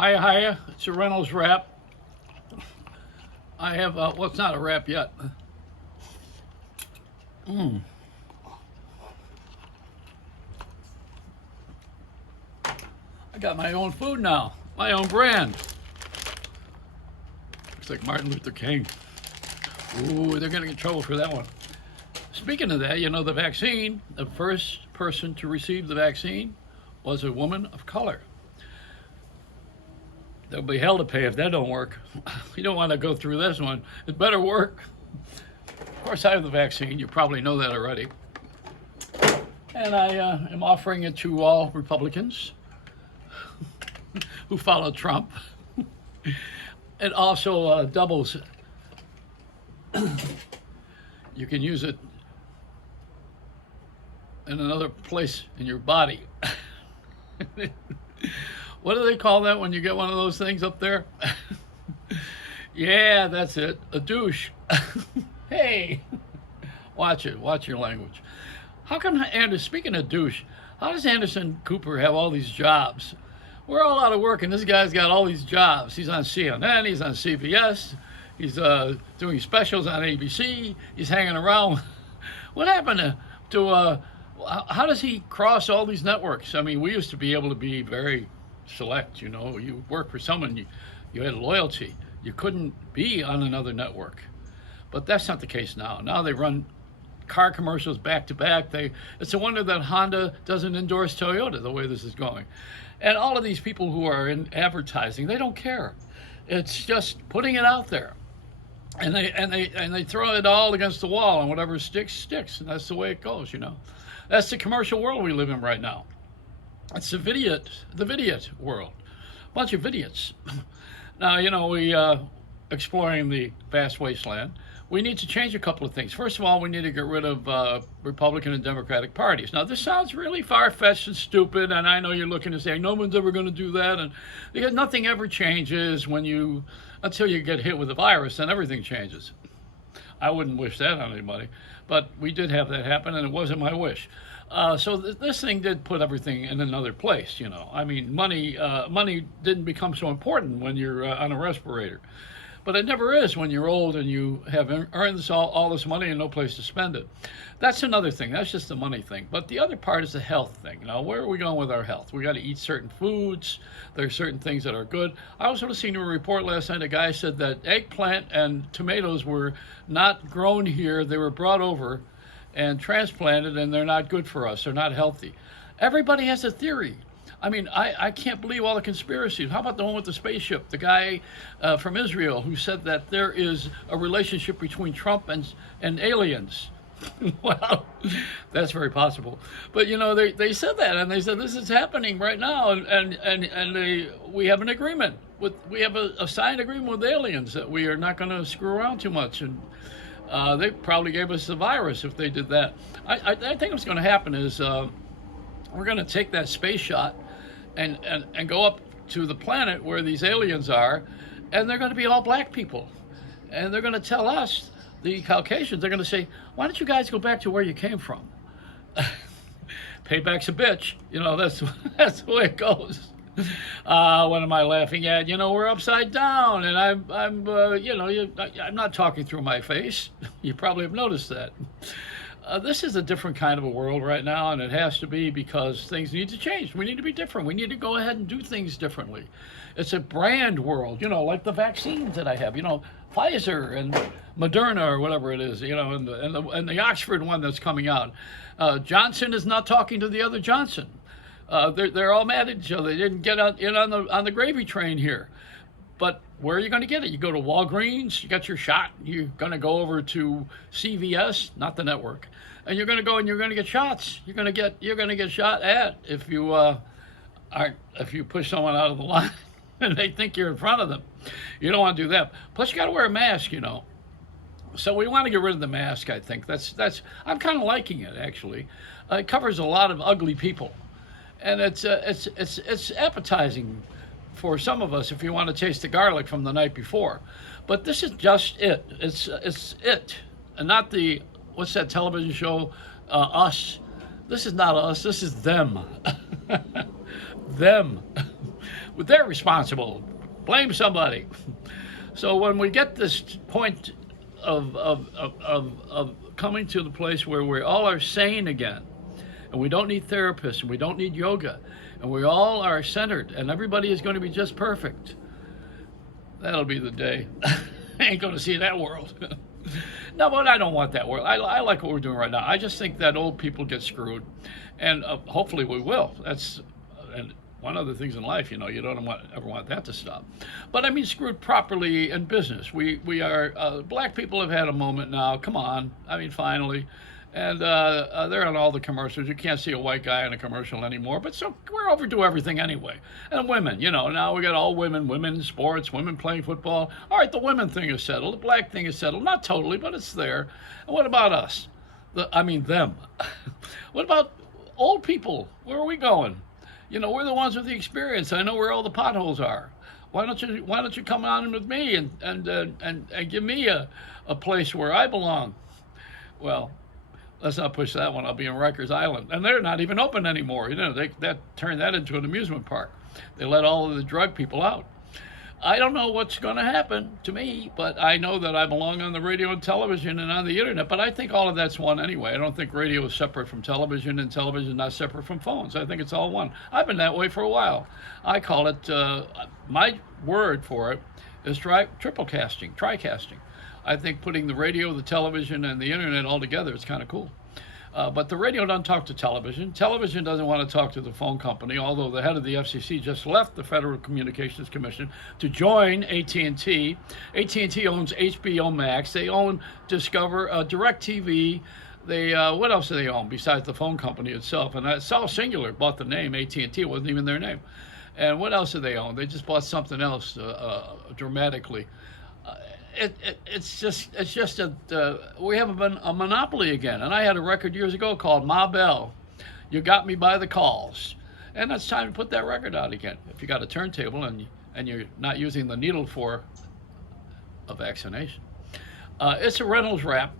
Hiya, hiya. It's a Reynolds wrap. I have, well, it's not a wrap yet. I got my own food now, my own brand. Looks like Martin Luther King. Ooh, they're going to get in trouble for that one. Speaking of that, the vaccine, the first person to receive the vaccine was a woman of color. There'll be hell to pay if that don't work. You don't want to go through this one. It better work. Of course, I have the vaccine. You probably know that already. And I am offering it to all Republicans who follow Trump. It also doubles. You can use it in another place in your body. What do they call that when you get one of those things up there? Yeah, that's it. A douche. Hey, watch it. Watch your language. How come, speaking of douche, how does Anderson Cooper have all these jobs? We're all out of work, and this guy's got all these jobs. He's on CNN, he's on CBS, he's doing specials on ABC, he's hanging around. What happened to how does he cross all these networks? I mean, we used to be able to be very select, you work for someone, you had loyalty. You couldn't be on another network. But that's not the case now. Now they run car commercials back to back. It's a wonder that Honda doesn't endorse Toyota the way this is going. And all of these people who are in advertising, they don't care. It's just putting it out there. And they throw it all against the wall, and whatever sticks, sticks. And that's the way it goes, That's the commercial world we live in right now. It's the vidiot world. Bunch of idiots. Now, we exploring the vast wasteland. We need to change a couple of things. First of all, we need to get rid of Republican and Democratic parties. Now, this sounds really far-fetched and stupid, and I know you're looking to say no one's ever going to do that, and because nothing ever changes until you get hit with a virus, then everything changes. I wouldn't wish that on anybody, but we did have that happen, and it wasn't my wish. So this thing did put everything in another place, I mean, money didn't become so important when you're on a respirator. But it never is when you're old and you have earned all this money and no place to spend it. That's another thing. That's just the money thing. But the other part is the health thing. Now, where are we going with our health? We got to eat certain foods. There are certain things that are good. I was listening to a report last night. A guy said that eggplant and tomatoes were not grown here. They were brought over and transplanted, and they're not good for us. They're not healthy. Everybody has a theory. I mean, I can't believe all the conspiracies. How about the one with the spaceship? The guy from Israel who said that there is a relationship between Trump and aliens. Well, that's very possible. But, they said that, and they said this is happening right now, and we have an agreement. We have a signed agreement with aliens that we are not going to screw around too much. And they probably gave us the virus if they did that. I think what's going to happen is we're going to take that space shot and go up to the planet where these aliens are, and they're going to be all black people. And they're going to tell us, the Caucasians, they're going to say, why don't you guys go back to where you came from? Payback's a bitch. That's the way it goes. What am I laughing at? We're upside down, and I'm not talking through my face. You probably have noticed that. This is a different kind of a world right now, and it has to be because things need to change. We need to be different. We need to go ahead and do things differently. It's a brand world, like the vaccines that I have, Pfizer and Moderna or whatever it is, and the Oxford one that's coming out. Johnson is not talking to the other Johnson. They're all mad at each other. They didn't get in on the gravy train here. But where are you going to get it? You go to Walgreens, you got your shot. You're going to go over to CVS, not the network, and you're going to go and you're going to get shots. You're going to get shot at if you push someone out of the line and they think you're in front of them. You don't want to do that. Plus, you got to wear a mask. So we want to get rid of the mask. I think that's. I'm kind of liking it actually. It covers a lot of ugly people, and it's appetizing for some of us if you want to taste the garlic from the night before. But this is just it. It's it, and not the what's that television show? Us. This is not us. This is them. Them. they're responsible. Blame somebody. So when we get this point of coming to the place where we all are sane again, and we don't need therapists, and we don't need yoga, and we all are centered, and everybody is going to be just perfect, that'll be the day. I ain't going to see that world. No, but I don't want that world. I like what we're doing right now. I just think that old people get screwed, and hopefully we will. That's and one of the things in life, you don't ever want that to stop. But I mean, screwed properly in business. We are black people have had a moment now. Come on, I mean, finally. And they're on all the commercials. You can't see a white guy in a commercial anymore. But so we're overdo everything anyway. And women, now we got all women in sports, women playing football. All right, the women thing is settled. The black thing is settled. Not totally, but it's there. And what about us? Them. What about old people? Where are we going? We're the ones with the experience. I know where all the potholes are. Why don't you come on in with me and give me a place where I belong? Well, let's not push that one. I'll be in Rikers Island. And they're not even open anymore. They turned that into an amusement park. They let all of the drug people out. I don't know what's going to happen to me, but I know that I belong on the radio and television and on the internet. But I think all of that's one anyway. I don't think radio is separate from television and television is not separate from phones. I think it's all one. I've been that way for a while. I call it, my word for it is triplecasting, tricasting. I think putting the radio, the television, and the internet all together is kind of cool. But the radio doesn't talk to television. Television doesn't want to talk to the phone company, although the head of the FCC just left the Federal Communications Commission to join AT&T. AT&T owns HBO Max. They own Discover, DirecTV. They what else do they own besides the phone company itself? And South Singular bought the name AT&T. It wasn't even their name. And what else do they own? They just bought something else dramatically. It's just that we have a monopoly again. And I had a record years ago called Ma Bell, You Got Me by the Calls. And it's time to put that record out again. If you got a turntable and you're not using the needle for a vaccination. It's a Reynolds Wrap.